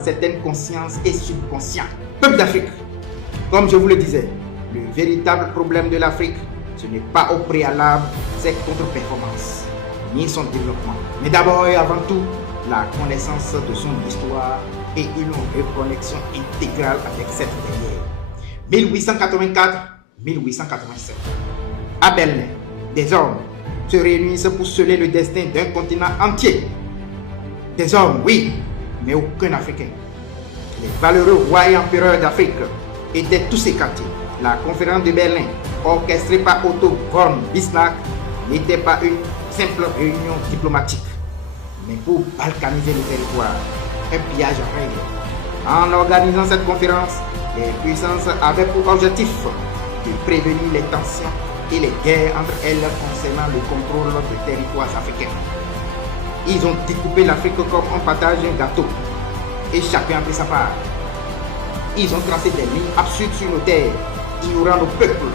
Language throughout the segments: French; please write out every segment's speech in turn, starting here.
certaines consciences et subconscients. Peuple d'Afrique, comme je vous le disais, le véritable problème de l'Afrique, ce n'est pas au préalable ses contre-performances, ni son développement, mais d'abord et avant tout, la connaissance de son histoire et une reconnexion intégrale avec cette dernière. 1884-1887. À Berlin, des hommes se réunissent pour sceller le destin d'un continent entier. Des hommes, oui, mais aucun Africain. Les valeureux rois et empereurs d'Afrique étaient tous écartés. La conférence de Berlin, orchestrée par Otto von Bismarck, n'était pas une simple réunion diplomatique, mais pour balkaniser le territoire, un pillage en règle. En organisant cette conférence, les puissances avaient pour objectif de prévenir les tensions et les guerres entre elles concernant le contrôle des territoires africains. Ils ont découpé l'Afrique comme on partage un gâteau et chacun a pris sa part. Ils ont tracé des lignes absurdes sur nos terres, ignorant nos peuples,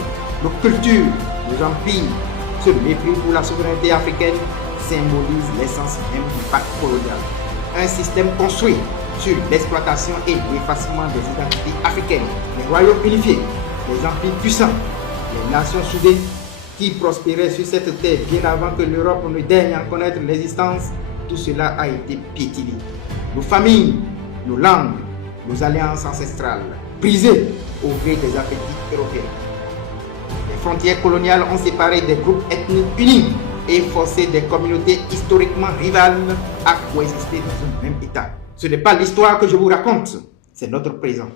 nos cultures, nos empires. Ce mépris pour la souveraineté africaine symbolise l'essence même du pacte colonial. Un système construit sur l'exploitation et l'effacement des identités africaines, les royaumes unifiés, les empires puissants, les nations soudées qui prospéraient sur cette terre bien avant que l'Europe ne daigne en connaître l'existence. Tout cela a été piétiné. Nos familles, nos langues, nos alliances ancestrales, brisées au gré des appétits européens. Les frontières coloniales ont séparé des groupes ethniques unis et forcé des communautés historiquement rivales à coexister dans un même État. Ce n'est pas l'histoire que je vous raconte, c'est notre présent.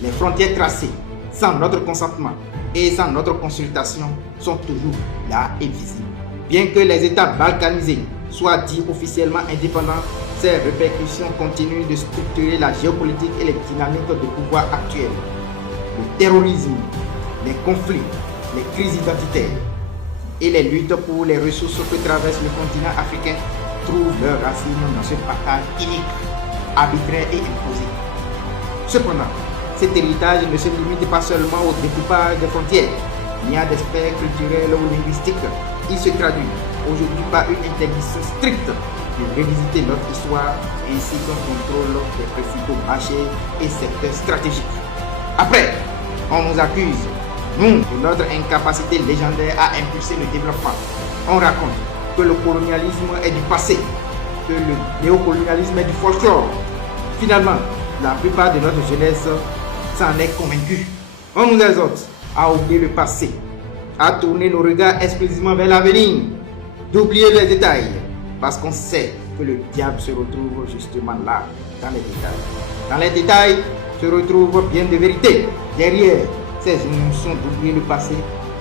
Les frontières tracées, sans notre consentement et sans notre consultation, sont toujours là et visibles. Bien que les États balkanisés soient dits officiellement indépendants, ces répercussions continuent de structurer la géopolitique et les dynamiques de pouvoir actuelles. Le terrorisme, les conflits, les crises identitaires et les luttes pour les ressources que traverse le continent africain trouvent leurs racines dans ce partage unique, arbitraire et imposé. Cependant, cet héritage ne se limite pas seulement au découpage des frontières, ni à des aspects culturels ou linguistiques. Il se traduit aujourd'hui par une interdiction stricte de revisiter notre histoire ainsi qu'un contrôle des principaux marchés et secteurs stratégiques. Après, on nous accuse, nous, de notre incapacité légendaire à impulser le développement. On raconte que le colonialisme est du passé, que le néocolonialisme est du folklore. Finalement, la plupart de notre jeunesse s'en est convaincue. On nous exhorte à oublier le passé, à tourner nos regards exclusivement vers l'avenir, d'oublier les détails, parce qu'on sait que le diable se retrouve justement là, dans les détails. Dans les détails se retrouve bien de vérité. Derrière ces injonctions d'oublier le passé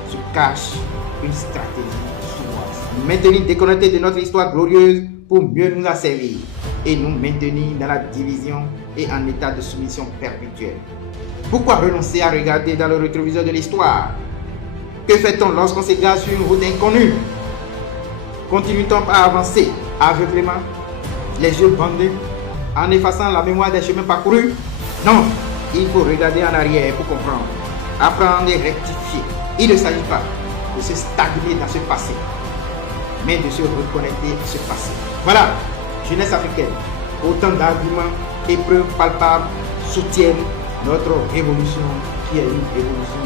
se cache une stratégie sournoise. Nous maintenir déconnectés de notre histoire glorieuse pour mieux nous asservir et nous maintenir dans la division et en état de soumission perpétuelle. Pourquoi renoncer à regarder dans le rétroviseur de l'histoire? Que fait-on lorsqu'on s'égare sur une route inconnue? Continue-t-on à avancer aveuglément, les yeux bandés, en effaçant la mémoire des chemins parcourus? Non, il faut regarder en arrière pour comprendre, apprendre et rectifier. Il ne s'agit pas de se stagner dans ce passé, mais de se reconnecter à ce passé. Voilà, jeunesse africaine, autant d'arguments et preuves palpables soutiennent notre révolution qui est une révolution